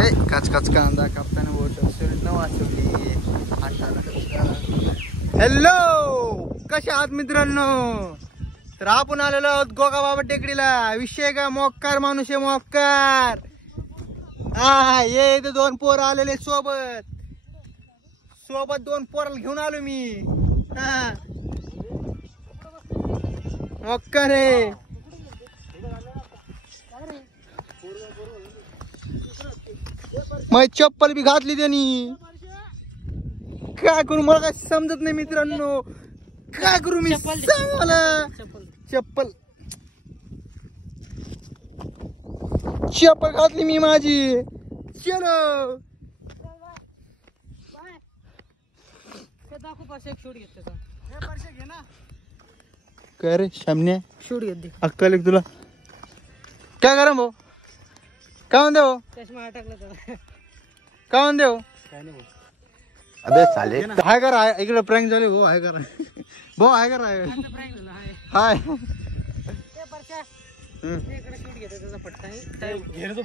कचकच कांदा कापताना हॅलो, कशा आहात मित्रांनो? तर आपण आलेलो आहोत गोगाबाबा टेकडीला. विषय का मोक्कार माणूस आहे, मोक्कार. हा ये इथे दोन पोर आलेले सोबत दोन पोराला घेऊन आलो मी. हा मोक्कार आहे. मग चप्पल बी घातली त्यांनी. काय करू मला काय समजत नाही मित्रांनो. काय करू मी, सांग मला. चप्पल घातली मी माझी. चलो काय रे सामने शूट घेत दे. अक्कल एक तुला काय करा भाऊ? काय म्हणते हो? चष्मा अटकला तर काय म्हणते हो? अबे साले हाय करा. इकडे प्रँक झाले भाऊ. हाय करा भाऊ. हाय करा. हाय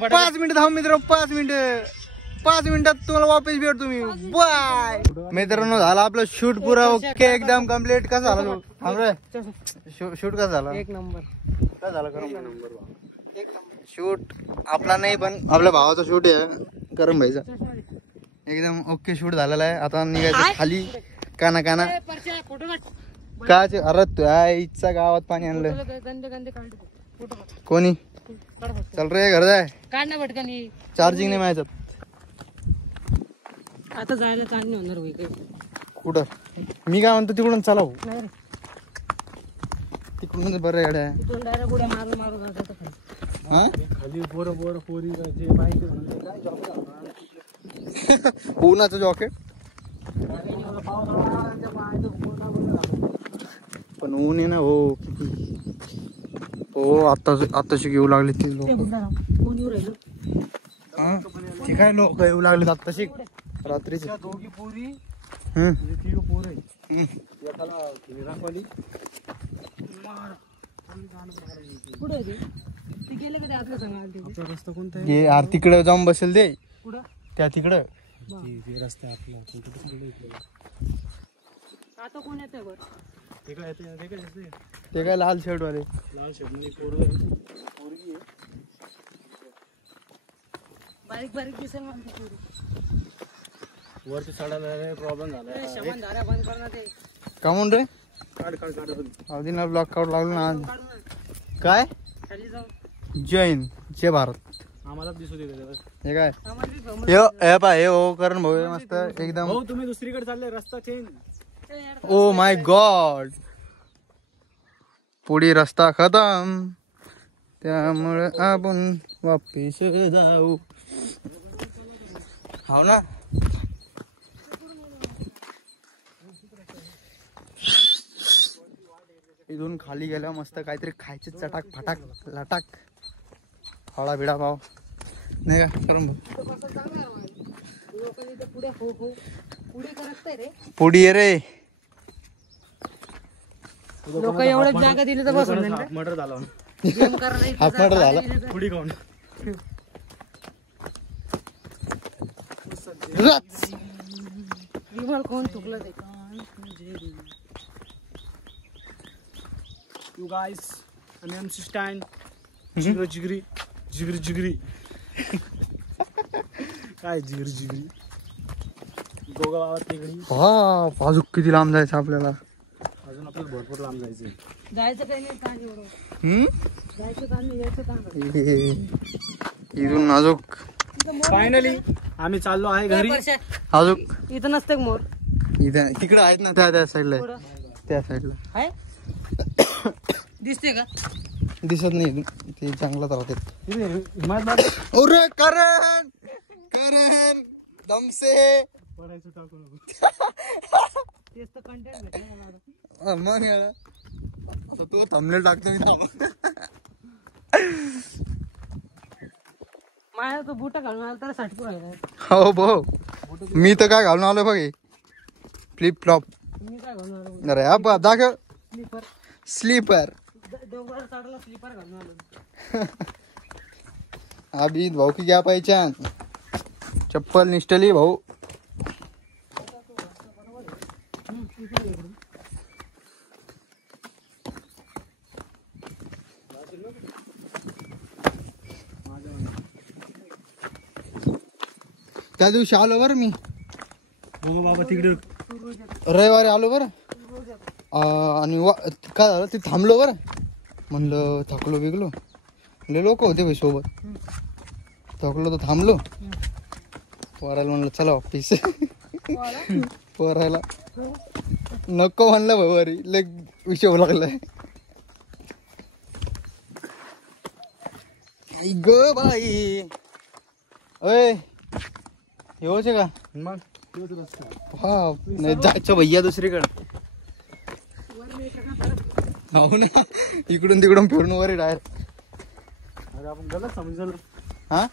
5 मिनिट थांब मित्र. 5 मिनिटात तुम्हाला वापस भेटतो मी. बाय मित्रांनो. झाला आपलं शूट पुरा ओके एकदम कम्प्लीट. कसा झाला शूट? कसा झाला? एक नंबर. काय झालं? शूट आपला नाही पण आपल्या भावाचा शूट आहे करम भाईचा. एकदम ओके शूट झालेला आहे. आता निघायचं खाली. काना काय अरे तुझ्या गावात पाणी आणलं कोणी? चल रे घर जाय. चार्जिंग नाही माझ्यात. आता जायला चांगली होणार होईल. कुठं? मी काय म्हणतो तिकडून चला भाऊ. तिकडून बरं येड्या. उन्हाचं जॉकेट पण ऊन आहे ना हो किती. हो आत्ताशी येऊ लागले ती लोक. ठीक आहे लोक येऊ लागले आत्ताशी रात्रीचे. तिकडे जाऊन बसेल ते त्या तिकडं रस्ता आपला. आता कोण येतंय बरं? ते काय लाल शर्ट वाले. लाल शर्ट मध्ये पोरगी आहे. बारीक दिसेल मला. वरती चढायला प्रॉब्लेम झाला. बंद कर ना ते. का म्हणून रे? काढ ना ब्लॉक काढू लागलो ना आज. काय जैन जय भारत आम्हाला दिसू दे. हे काय हे पाय हे हो करण भाऊ मस्त एकदम. हो तुम्ही दुसरीकडे चालले. रस्ता चेंज. Oh my God. पुढे रस्ता खतम. त्यामुळे आपण वापिस जाऊ. हो ना. इथून खाली गेल्या मस्त काहीतरी खायचे. चटाक फटाक लटाक हळा बिडा पाव नाही का करून पुढी रे. लोक एवढं जागा दिली तर बस मर्डर झाला. हाफ मर्डर झाला. पुढी खाऊन कोण चुकलं ते. You guys, I'm MC Stein. जिगरी काय जिगरी गोगाबाबा टेकडी. हा बाजू किती लांब जायचं आपल्याला. अजून आपल्याला भरपूर लांब जायचं काही नाही. जायचं काम नाही. इथून अजून फायनली आम्ही चाललो आहे घरी. अजून इथं नसते मोर. इथं तिकडे आहेत ना त्या साईडला. त्या साईडला दिसते का? दिसत नाही ते चांगलाच राहते. करण दमसे मग आता तू थंबनेल टाकतो मी. माझ्या तो बुटा घालून आला तर साठू राहिला. हो भाऊ मी तर काय घालून आलो बघ. Flip flop. मी काय घालून आलो? अरे हा दाखव. स्लीपर. स्लीपर घालून आलो. अभी भाऊ की क्या पहचान. चप्पल निष्ठली भाऊ. त्या दिवशी आलो बरं मी बाबा तिकडे रविवारी आलो बरं आणि काय झालं ते थांबलो बरं म्हणलं थकलो बिगलो लय लोक होते भाई सोबत थकलो तर थांबलो पोरायला म्हणलं चला ऑफिस पोरायला नको म्हणलं भाई लय विषय होऊ लागलाय ग बाई अय येऊच का मग हा नाही जायचं भैया दुसरीकडे हो ना इकडून तिकडून फिरून वर डायरेक्ट. अरे आपण गलत समजल. हा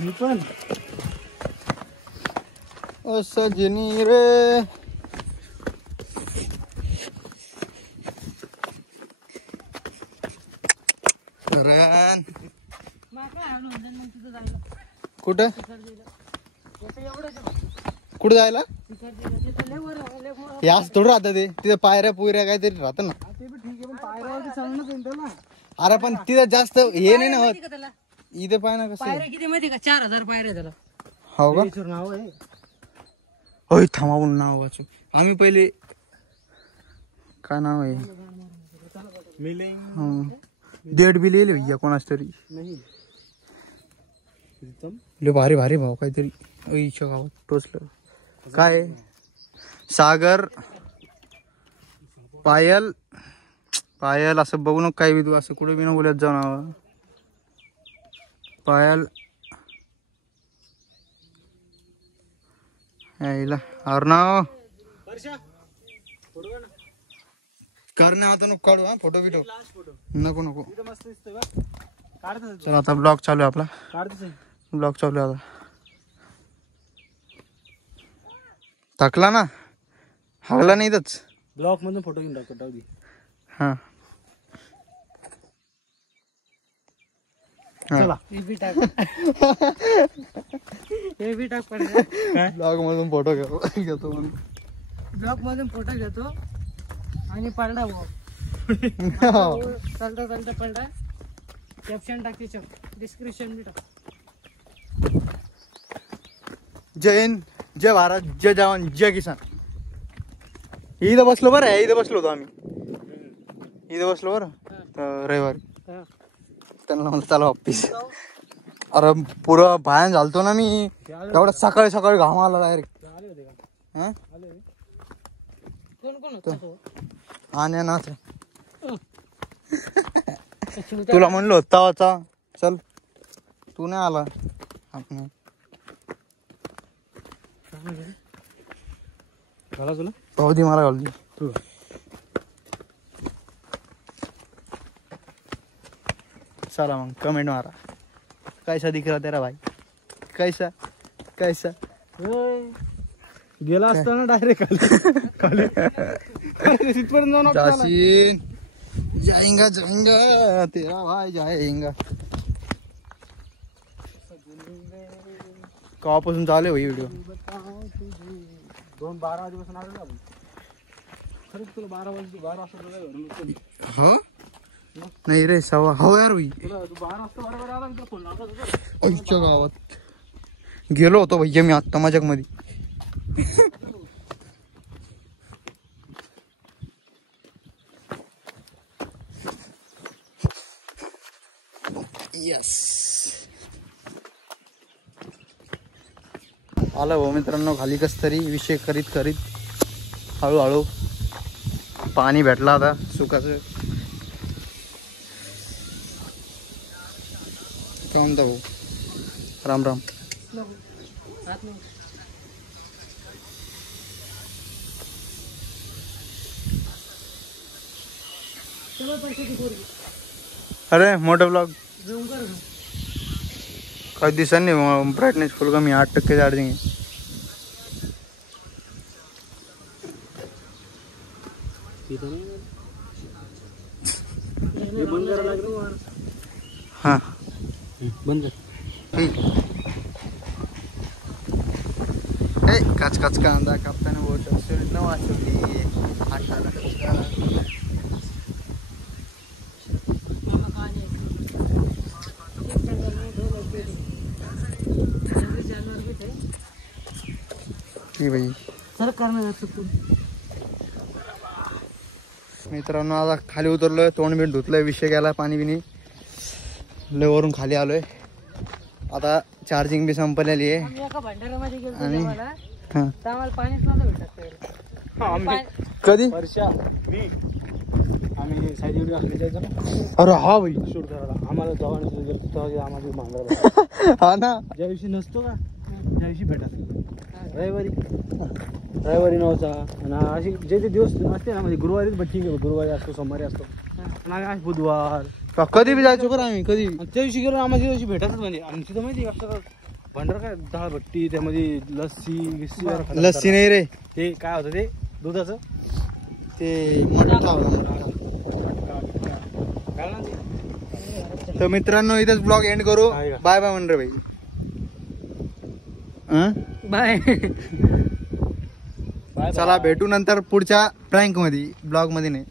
मी पण सजनी रे कुठं कुठं जायला याच थोडं राहतं ते तिथे पायऱ्या पुयऱ्या काहीतरी राहतं ना. अरे पण तिथं जास्त हे नाही ना होत इथे पाय ना कसं किती माहिती का 4000 पायऱ्या त्याला. हो का नाव आहे. होय थांबावून नाव वाचू आम्ही पहिले काय नाव आहे डेट बी लिहिले भैया कोणाच तरी लय भारी भारी भाव काहीतरी इच्छा गावात टोचलं काय सागर पायल पायल असं बघू नको काही बी तू असं कुठे बी न बोलत जाऊ नाव पायल यायला अर्नाव करणे आता नको काढू हा फोटो बिटो नको नको. चला आता ब्लॉग चालू आहे आपला ब्लॉग चालू आहे आता. थकला ना हागला नाही इथंच ब्लॉक मधून फोटो घेऊन टाकतो. हा चला हे बी टाक पडे ब्लॉग मधून फोटो घेतो म्हणून ब्लॉक मधून फोटो घेतो आणि पडला भाऊ चालता चालता पडला. कॅप्शन टाकी डिस्क्रिप्शन बी टाक. जय हिंद जय भारत जय जवान जय किसान. इथं बसलो बरं आहे इथं बसलो होतो आम्ही इथं बसलो बरं रविवारी त्यांना म्हणलं चला ऑफिस. अरे पुरं बाहेर झालतो ना मी एवढं सकाळी सकाळी घाम आला डायरेक्ट. कोण कोण होता आणि ना तुला म्हणलो होता वाचा चल तू नाही आला आपण तुला पाहू दे मला घालू तू चला मग कमेंट मारा कैसा दिख रहा तेरा भाई कैसा कैसा गेला असताना डायरेक्ट खाली तिथपर्यंत जाऊन जाशीन जाएंगा जाएंगा तेरा भाई जाएंगा. केव्हापासून चालू आहे व्हिडिओ 12 वाजेपासून आलो आपण. खरंच तुला 12 वाजता हो नाही रे सवा हो यार भाई तू 12 वाजता बरोबर आला तर फोन लावला होता. आईच्या गावात गेलो होतो भैया मी आत्ता माझ्याक मध्ये. यस आलं भाऊ मित्रांनो खाली कस तरी विषय करीत करीत हळूहळू पाणी भेटला आता सुखाचं. काय म्हणता भाऊ राम राम. अरे मोठा ब्लॉग काही दिवसांनी ब्राईटनेस फुल कमी 8% चार्जिंग आहे. हा बंद काच काच कांदा कापताना बोट न वाचवली हाताला बाई सर करणार मित्रांनो आता खाली उतरलोय तोंड बिंड धुतलंय विषय गेला पाणी बिनी लय वरून खाली आलोय आता चार्जिंग बी संपलेली आहे आम्ही एका भंडाऱ्यामध्ये गेलो आणि जेवायला, हा. तर आम्हाला पाणीच नव्हतं भेटत तेवढं. कधी वर्षा मी आम्ही साईड व्हिडिओ खाली जायचो ना अरे हा भाई शूट करायला आम्हाला जेव्हा आम्हाला मांगला हा ना ज्या दिवशी नसतो का त्या दिवशी भेटत रविवारी नव्हता आणि अशी जे जे दिवस असते ना म्हणजे गुरुवारीच ठीक आहे गुरुवारी असतो सोमवारी असतो आणि आम्ही आज बुधवार कधी बी जायचो बरं आम्ही कधी आणि त्या दिवशी गेलो आम्हाला त्या दिवशी भेटतच म्हणजे आणि तिथं माहिती असं भांडार काय डाळ भट्टी त्यामध्ये लस्सी लस्सी नाही रे ते काय होतं ते दुधाचं ते मठ्ठा होता काय ना ते? तर मित्रांनो इथेच ब्लॉग एंड करू आहे का? बाय बाय म्हण रे भाई बाय चला भेटू नंतर पुढच्या प्रँक मध्ये ब्लॉग मध्ये नाही